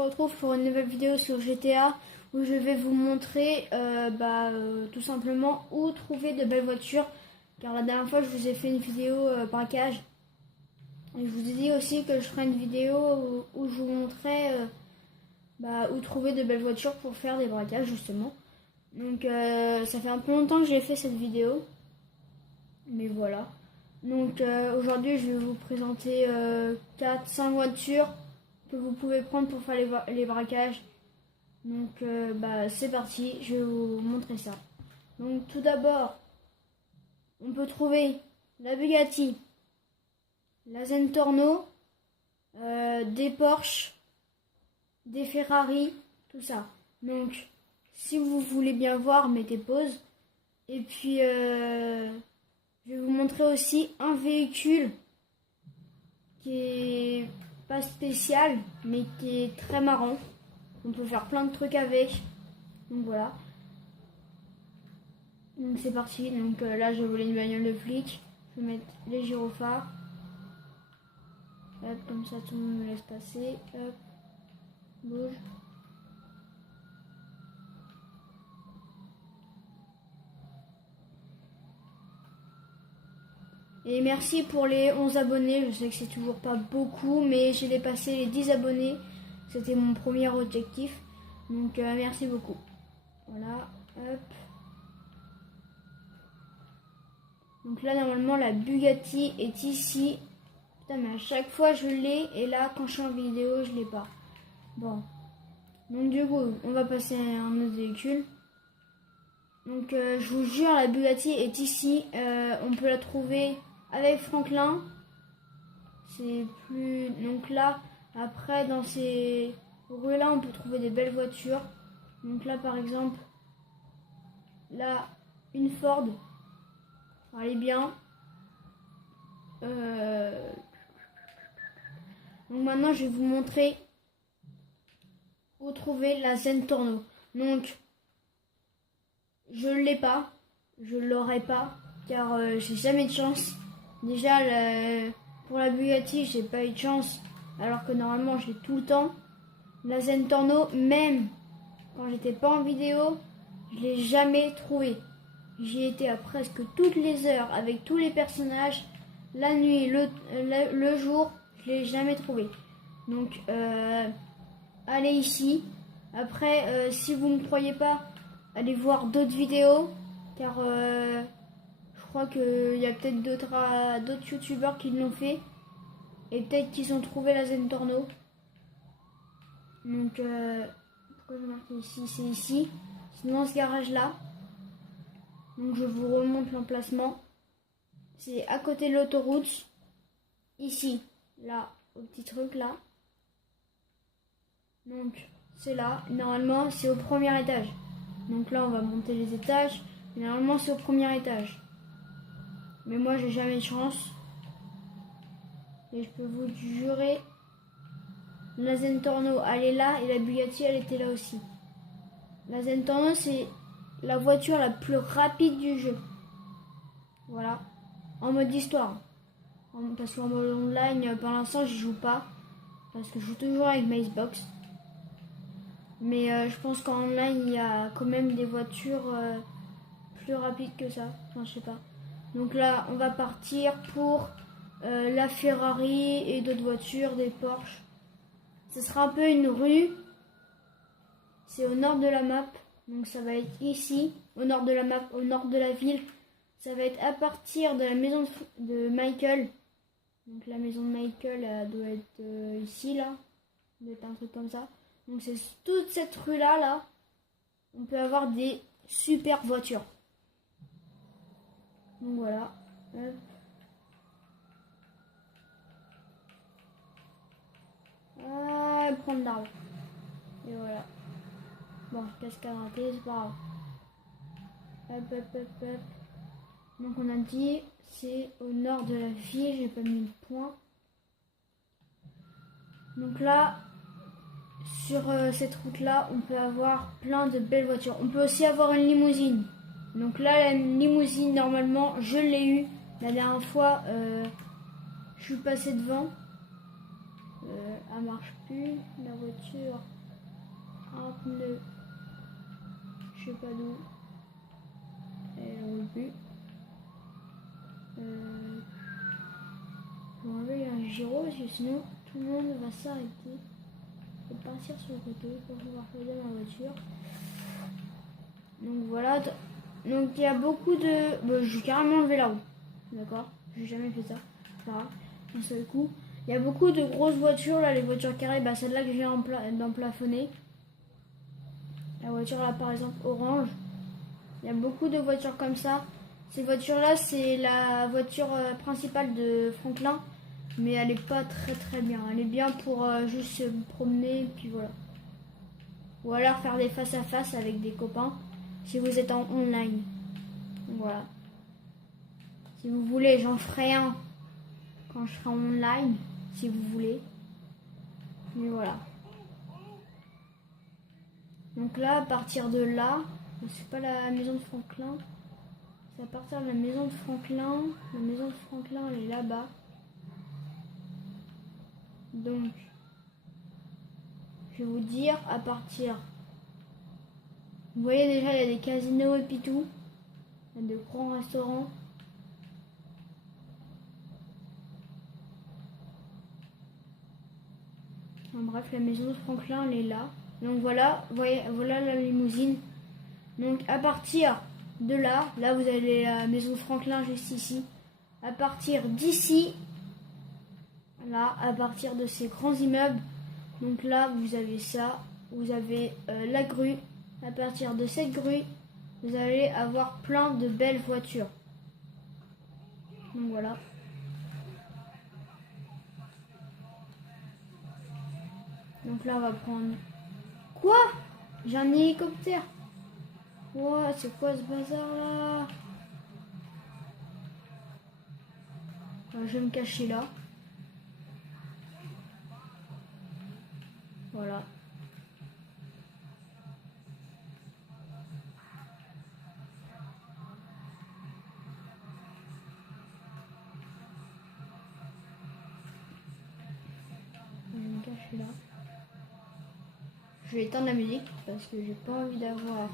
retrouve pour une nouvelle vidéo sur GTA où je vais vous montrer tout simplement où trouver de belles voitures. Car la dernière fois je vous ai fait une vidéo braquage. Et je vous ai dit aussi que je ferai une vidéo où je vous montrerai où trouver de belles voitures pour faire des braquages justement. Donc ça fait un peu longtemps que j'ai fait cette vidéo. Mais voilà. Donc aujourd'hui je vais vous présenter 4-5 voitures que vous pouvez prendre pour faire les braquages. Donc c'est parti, je vais vous montrer ça. Donc tout d'abord, on peut trouver la Bugatti, la Zentorno, des Porsche, des Ferrari, tout ça. Donc si vous voulez bien voir, mettez pause. Et puis je vais vous montrer aussi un véhicule qui est pas spécial mais qui est très marrant. On peut faire plein de trucs avec. Donc voilà. Donc c'est parti. Donc là je voulais une bagnole de flic. Je vais mettre les gyrophares. Hop, comme ça tout le monde me laisse passer. Hop. Bouge. Et merci pour les 11 abonnés. Je sais que c'est toujours pas beaucoup, mais j'ai dépassé les 10 abonnés. C'était mon premier objectif. Donc merci beaucoup. Voilà. Hop. Donc là normalement la Bugatti est ici. Putain mais à chaque fois je l'ai. Et là quand je suis en vidéo je l'ai pas. Bon. Donc du coup on va passer à un autre véhicule. Donc je vous jure la Bugatti est ici. On peut la trouver avec Franklin. C'est plus... Donc là, après, dans ces rues-là, on peut trouver des belles voitures. Donc là, par exemple, là, une Ford. Elle est bien. Donc maintenant, je vais vous montrer où trouver la Zentorno. Donc, je ne l'ai pas. Je ne l'aurai pas, car j'ai jamais de chance. Déjà, pour la Bugatti, j'ai pas eu de chance, alors que normalement, j'ai tout le temps. La Zentorno, même quand j'étais pas en vidéo, je l'ai jamais trouvée. J'y étais à presque toutes les heures avec tous les personnages, la nuit, le jour, je l'ai jamais trouvée. Donc, allez ici. Après, si vous ne croyez pas, allez voir d'autres vidéos, car je crois qu'il y a peut-être d'autres youtubeurs qui l'ont fait. Et peut-être qu'ils ont trouvé la Zentorno. Donc, pourquoi je marque ici? C'est ici. C'est dans ce garage-là. Donc, je vous remonte l'emplacement. C'est à côté de l'autoroute. Ici, là, au petit truc là. Donc, c'est là. Normalement, c'est au premier étage. Donc là, on va monter les étages. Normalement, c'est au premier étage. Mais moi, j'ai jamais de chance. Et je peux vous jurer, la Zentorno, elle est là. Et la Bugatti, elle était là aussi. La Zentorno, c'est la voiture la plus rapide du jeu. Voilà. En mode histoire. Parce qu'en mode online, pour l'instant, j'y joue pas. Parce que je joue toujours avec ma Xbox. Mais je pense qu'en online, il y a quand même des voitures plus rapides que ça. Enfin, je sais pas. Donc là, on va partir pour la Ferrari et d'autres voitures, des Porsche. Ce sera un peu une rue. C'est au nord de la map. Donc ça va être ici, au nord de la map, au nord de la ville. Ça va être à partir de la maison de Michael. Donc la maison de Michael, elle doit être ici, là. Ça doit être un truc comme ça. Donc c'est toute cette rue-là, là. On peut avoir des super voitures. Donc voilà. Hop. Ah, prendre l'arbre. Et voilà. Bon, cascade ratée, c'est pas grave. Hop, hop, hop, hop. Donc on a dit, c'est au nord de la ville, j'ai pas mis le point. Donc là, sur cette route-là, on peut avoir plein de belles voitures. On peut aussi avoir une limousine. Donc là, la limousine, normalement, je l'ai eue. La dernière fois, je suis passée devant. elle marche plus. La voiture, un pneu, je sais pas d'où. Elle roule plus. On va enlever un gyro parce que sinon tout le monde va s'arrêter et partir sur le côté pour pouvoir choisir ma voiture. Donc voilà. Donc il y a beaucoup de... Bon, j'ai carrément enlevé la roue. D'accord. J'ai jamais fait ça. Voilà. Un seul coup. Il y a beaucoup de grosses voitures là, les voitures carrées. Bah celle-là que je viens d'emplafonner. La voiture là par exemple orange. Il y a beaucoup de voitures comme ça. Cette voiture-là, c'est la voiture principale de Franklin, mais elle est pas très bien. Elle est bien pour juste se promener, puis voilà. Ou alors faire des face-à-face avec des copains, si vous êtes en online. Donc voilà. Si vous voulez, j'en ferai un quand je serai en online, si vous voulez. Mais voilà. Donc là, à partir de là, c'est pas la maison de Franklin. À partir de la maison de Franklin. La maison de Franklin, elle est là-bas. Donc, je vais vous dire à partir. Vous voyez déjà, il y a des casinos et puis tout. Il y a de grands restaurants. Enfin, bref, la maison de Franklin, elle est là. Donc voilà, voyez, voilà la limousine. Donc à partir de là, vous avez la maison de Franklin juste ici. À partir d'ici, là, à partir de ces grands immeubles, donc là, vous avez ça. Vous avez la grue. À partir de cette grue, vous allez avoir plein de belles voitures. Donc voilà. Donc là, on va prendre... Quoi? J'ai un hélicoptère. Ouah, c'est quoi ce bazar là? Je vais me cacher là. Voilà. Je vais me cacher là. Je vais éteindre la musique parce que j'ai pas envie d'avoir...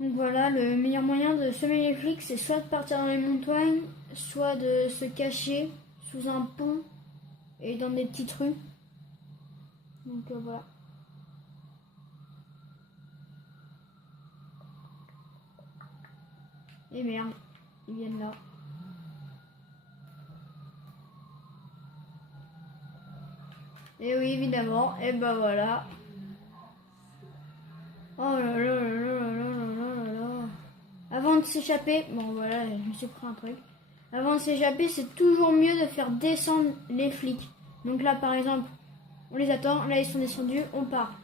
Donc voilà, le meilleur moyen de semer les flics, c'est soit de partir dans les montagnes, soit de se cacher sous un pont et dans des petites rues. Donc voilà. Et merde, ils viennent là. Et oui, évidemment, et ben voilà. Oh là là là là là là là là. Avant de s'échapper, bon voilà, je me suis pris un truc. Avant de s'échapper, c'est toujours mieux de faire descendre les flics. Donc là, par exemple, on les attend, là ils sont descendus, on part.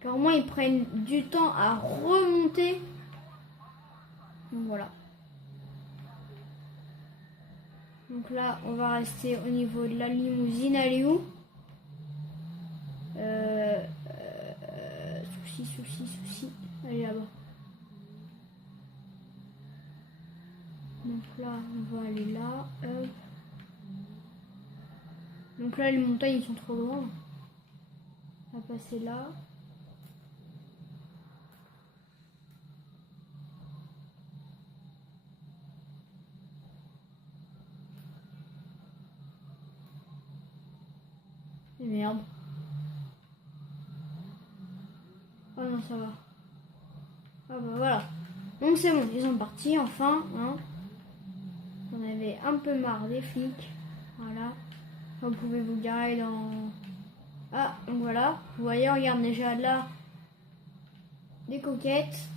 Car au moins ils prennent du temps à remonter. Donc voilà. Donc là, on va rester au niveau de la limousine. Elle est où? Souci. Elle est là-bas. Donc là, on va aller là. Hop. Donc là, les montagnes, ils sont trop loin. On va passer là. Et merde. Oh non, ça va. Ah bah voilà. Donc c'est bon, ils sont partis enfin. Hein. On avait un peu marre des flics. Voilà. Vous pouvez vous garer dans... Ah, donc voilà. Vous voyez, regarde déjà là. Des coquettes.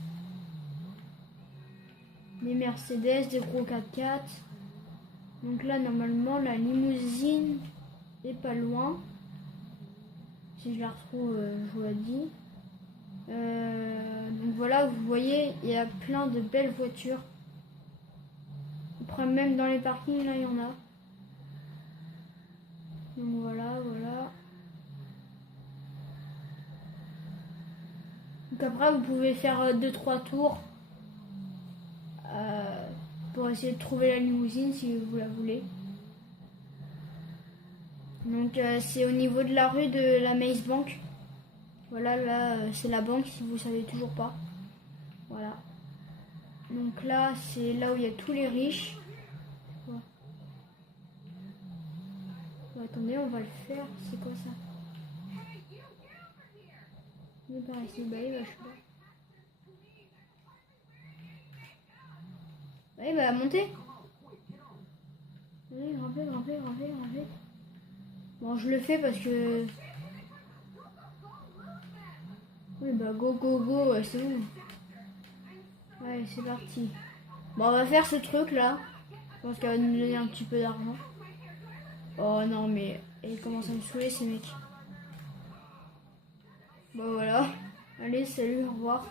Des Mercedes, des gros 4x4. Donc là, normalement, la limousine est pas loin. Si je la retrouve, je vous la dis. Donc voilà, vous voyez, il y a plein de belles voitures. Après, même dans les parkings, là, il y en a. Donc voilà. Donc après, vous pouvez faire 2-3 tours pour essayer de trouver la limousine si vous la voulez. Donc c'est au niveau de la rue de la Maze Bank. Voilà, là c'est la banque si vous savez toujours pas. Voilà. Donc là c'est là où il y a tous les riches. Ouais. Bon, attendez, on va le faire. C'est quoi ça? Il est par ici. Bah il va il va monter. Allez, grimpez. Bon, je le fais parce que... Oui, bah go, ouais, c'est bon. Ouais, c'est parti. Bon, on va faire ce truc là. Je pense qu'elle va nous donner un petit peu d'argent. Oh non, mais il commence à me saouler ces mecs. Bon, voilà. Allez, salut, au revoir.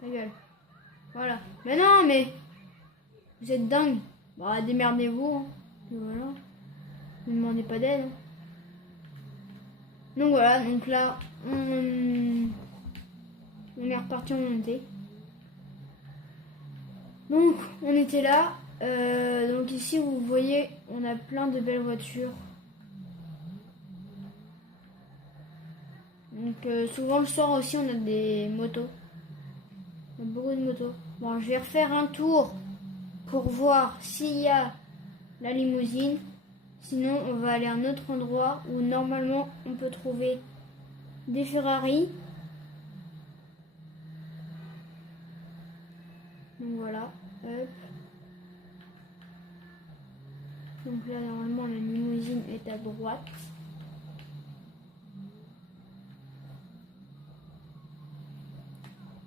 Ta gueule. Voilà. Mais non, mais... Vous êtes dingue. Bah, démerdez-vous. Hein. Et voilà. Ne me demandez pas d'aide. Hein. Donc voilà, donc là, on est reparti en montée. Donc, on était là. Donc ici, vous voyez, on a plein de belles voitures. Donc souvent le soir aussi, on a des motos. On a beaucoup de motos. Bon, je vais refaire un tour pour voir s'il y a la limousine. Sinon, on va aller à un autre endroit où normalement on peut trouver des Ferrari. Donc voilà, hop. Donc là, normalement, la limousine est à droite.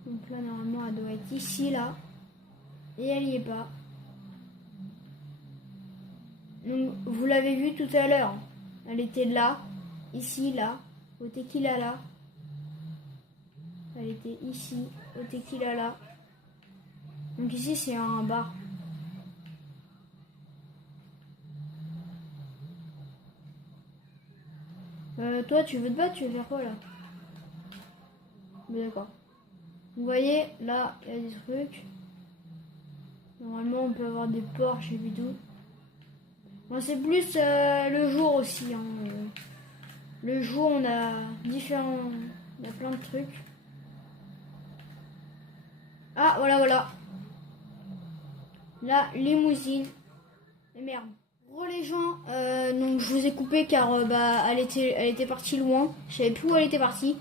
Donc là, normalement, elle doit être ici, là. Et elle n'y est pas. Donc, vous l'avez vu tout à l'heure. Elle était là, ici, là, au tequila, là. Elle était ici, au tequila, là. Donc ici, c'est un bar. Toi, tu veux te battre, tu veux faire quoi, là? Mais d'accord. Vous voyez, là, il y a des trucs. Normalement, on peut avoir des Porsche et tout. Bon, c'est plus le jour aussi. Hein. Le jour, on a différents... Il y a plein de trucs. Ah, voilà. La limousine. Et merde. Re les gens, donc je vous ai coupé car bah, elle était partie loin. Je savais plus où elle était partie.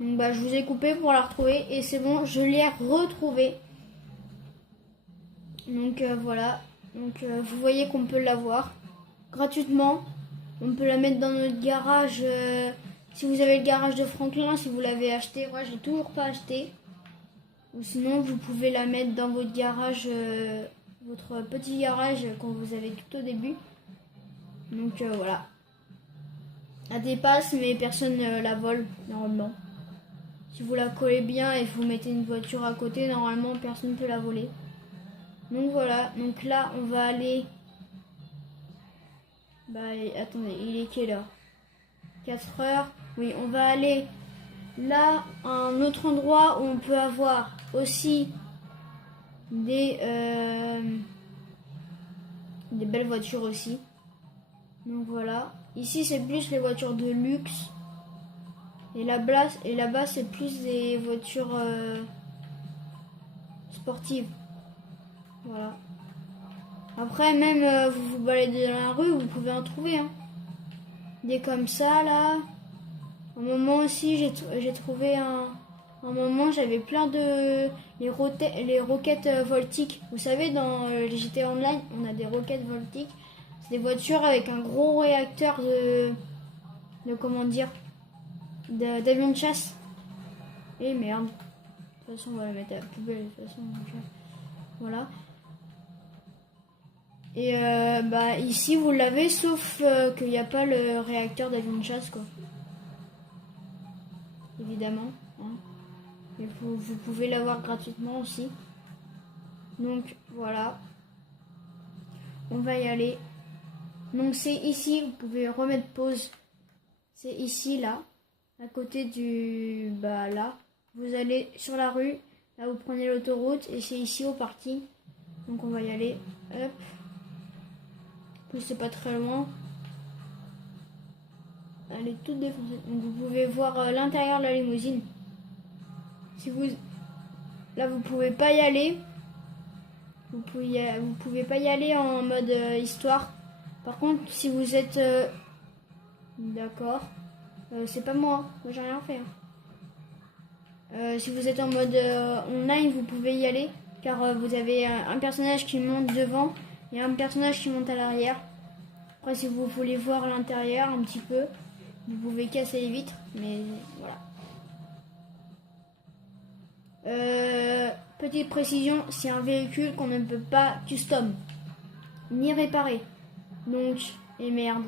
Donc bah, je vous ai coupé pour la retrouver. Et c'est bon, je l'ai retrouvée. Donc voilà. Donc vous voyez qu'on peut l'avoir gratuitement. On peut la mettre dans notre garage. Si vous avez le garage de Franklin, si vous l'avez acheté. Moi, j'ai toujours pas acheté. Ou sinon, vous pouvez la mettre dans votre garage, votre petit garage quand vous avez tout au début. Donc voilà. Elle dépasse, mais personne ne la vole normalement. Si vous la collez bien et vous mettez une voiture à côté, normalement personne ne peut la voler. Donc voilà. Donc là, on va aller. Bah attendez, il est quelle heure? 4 heures. Oui, on va aller là, à un autre endroit où on peut avoir aussi des belles voitures aussi. Donc voilà. Ici, c'est plus les voitures de luxe. Et là-bas, c'est plus des voitures sportives. Voilà. Après, même vous vous baladez dans la rue, vous pouvez en trouver. Hein. Des comme ça, là. Un moment aussi, j'ai trouvé un moment, j'avais plein de... Les roquettes voltiques. Vous savez, dans les GTA Online, on a des roquettes voltiques. C'est des voitures avec un gros réacteur de comment dire, d'avion de chasse. Et merde. De toute façon, on va la mettre à la poubelle. De toute façon, voilà. Et bah ici, vous l'avez, sauf qu'il n'y a pas le réacteur d'avion de chasse, quoi. Évidemment. Hein. Et vous pouvez l'avoir gratuitement aussi. Donc voilà. On va y aller. Donc c'est ici, vous pouvez remettre pause. C'est ici, là, à côté du... Bah là, vous allez sur la rue, là vous prenez l'autoroute et c'est ici au parking. Donc on va y aller, hop. Plus c'est pas très loin. Elle est toute défoncée. Donc vous pouvez voir l'intérieur de la limousine. Si vous... Là vous pouvez pas y aller. Vous pouvez pas y aller en mode histoire. Par contre, si vous êtes... D'accord. C'est pas moi. Moi, j'ai rien fait. Si vous êtes en mode online, vous pouvez y aller. Car vous avez un personnage qui monte devant et un personnage qui monte à l'arrière. Après, si vous voulez voir l'intérieur un petit peu, vous pouvez casser les vitres. Mais voilà. Petite précision, c'est un véhicule qu'on ne peut pas custom ni réparer. Donc, et merde.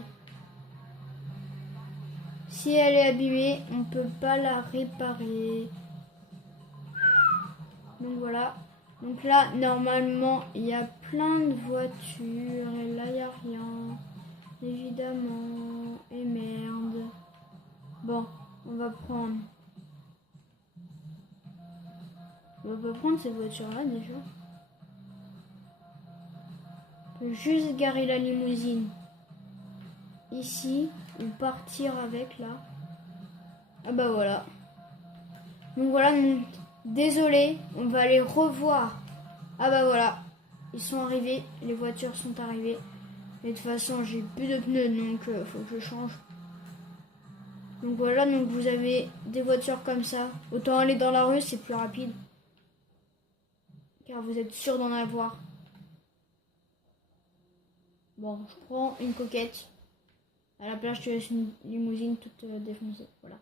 Si elle est abîmée, on peut pas la réparer. Donc voilà. Donc là, normalement, il y a plein de voitures. Et là, il n'y a rien. Évidemment. Et merde. Bon, on va prendre. On va pas prendre ces voitures-là déjà. On peut juste garer la limousine ici ou partir avec là. Ah bah voilà. Donc voilà, désolé, on va aller revoir. Ah bah voilà, ils sont arrivés, les voitures sont arrivées. Et de toute façon, j'ai plus de pneus, donc faut que je change. Donc voilà, donc vous avez des voitures comme ça. Autant aller dans la rue, c'est plus rapide. Car vous êtes sûr d'en avoir. Bon, je prends une coquette. À la place, je te laisse une limousine toute défoncée. Voilà.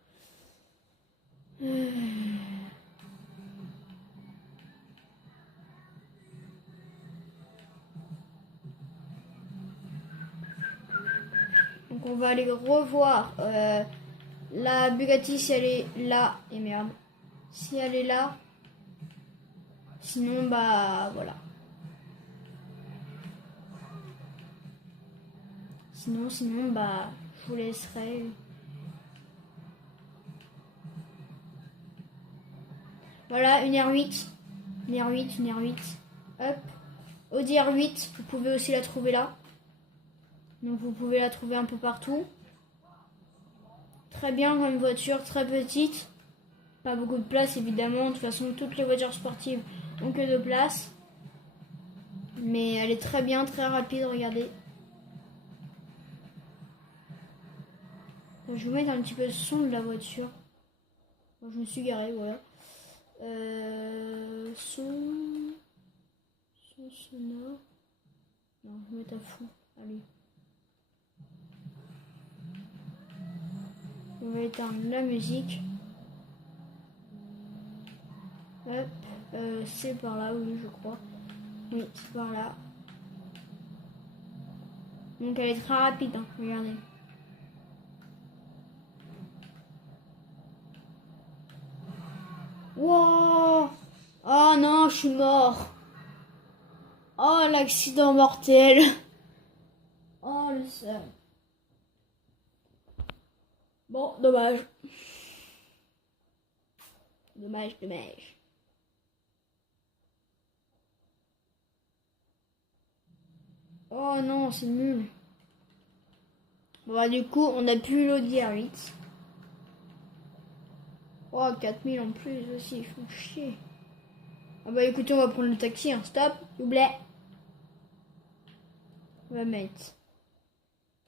Donc on va aller revoir la Bugatti si elle est là. Et merde. Si elle est là. Sinon, bah voilà. Sinon, bah je vous laisserai. Voilà, une R8. Une R8, une R8. Hop. Audi R8, vous pouvez aussi la trouver là. Donc vous pouvez la trouver un peu partout. Très bien comme voiture, très petite. Pas beaucoup de place évidemment. De toute façon, toutes les voitures sportives ont que de place. Mais elle est très bien, très rapide, regardez. Je vais vous mettre un petit peu le son de la voiture. Bon, je me suis garée, voilà. Son sonore. Non, je vais mettre à fond. Allez. On va éteindre la musique. Hop. C'est par là, oui, je crois. Oui, c'est par là. Donc elle est très rapide, hein, regardez. Wow! Oh non, je suis mort. Oh, l'accident mortel. Oh, le seul. Bon, dommage. Dommage. Oh non, c'est nul. Bon, bah, du coup, on a plus l'Audi R8. Oh, 4000 en plus aussi, il faut chier. Ah bah écoutez, on va prendre le taxi, hein. Stop, s'il vous plaît. On va mettre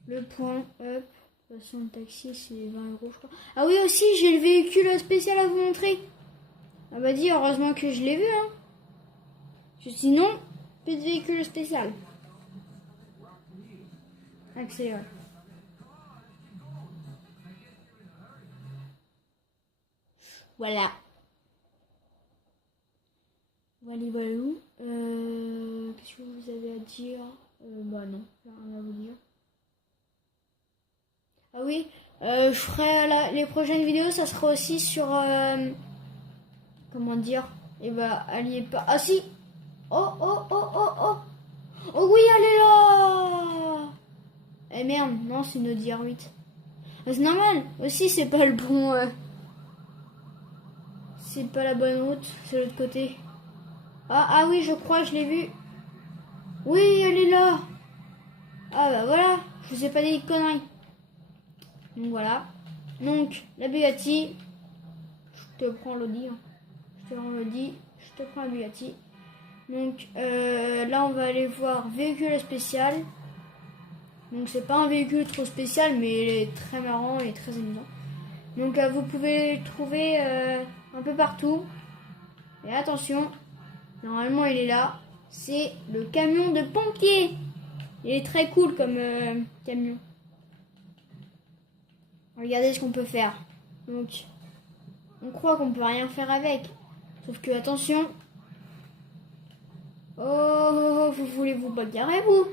le point, hop. De toute façon, le taxi, c'est 20 euros, je crois. Ah oui, aussi, j'ai le véhicule spécial à vous montrer. Ah bah dis, heureusement que je l'ai vu, hein. Sinon, plus de véhicule spécial. Accélère. Voilà. Voilà. Qu'est-ce que vous avez à dire? Bah non, j'ai rien à vous dire. Ah oui, je ferai les prochaines vidéos, ça sera aussi sur... comment dire? Et bah, alliez pas... Ah si! Oh! Oh oui, elle est là! Eh merde, non, c'est une Audi R8. Ah, c'est normal. Aussi, c'est pas le bon... c'est pas la bonne route. C'est l'autre côté. Ah oui, je crois, je l'ai vue. Oui, elle est là. Ah bah voilà. Je vous ai pas dit de conneries. Donc voilà. Donc, la Bugatti. Je te prends l'Audi. Hein. Je te prends l'Audi. Je te prends la Bugatti. Donc là, on va aller voir véhicule spécial. Donc c'est pas un véhicule trop spécial, mais il est très marrant et très amusant. Donc vous pouvez le trouver un peu partout. Et attention, normalement il est là. C'est le camion de pompier. Il est très cool comme camion. Regardez ce qu'on peut faire. Donc on croit qu'on peut rien faire avec. Sauf que attention. Oh, vous voulez vous bagarrer vous?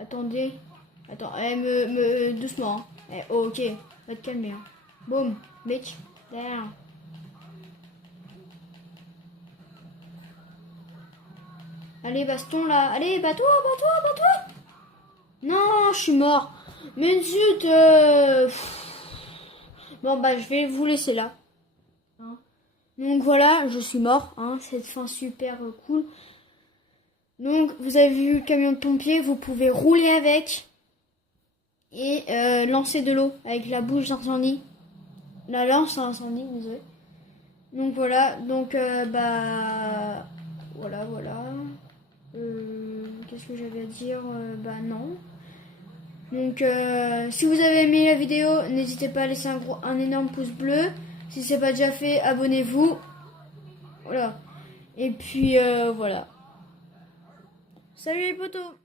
Attendez. Attends, doucement. Hein. Ok, va te calmer. Hein. Boum, bitch, derrière. Allez, baston là. Allez, bats-toi, bats-toi, bats-toi. Non, je suis mort. Mais zut. Bon, bah, je vais vous laisser là. Hein. Donc voilà, je suis mort. Hein, cette fin super cool. Donc, vous avez vu le camion de pompier, vous pouvez rouler avec. Et lancer de l'eau avec la bouche d'incendie. La lance à incendie, désolé. Donc voilà, donc bah voilà. Qu'est-ce que j'avais à dire? Bah non. Donc si vous avez aimé la vidéo, n'hésitez pas à laisser un énorme pouce bleu. Si c'est pas déjà fait, abonnez-vous. Voilà. Et puis voilà. Salut les potos!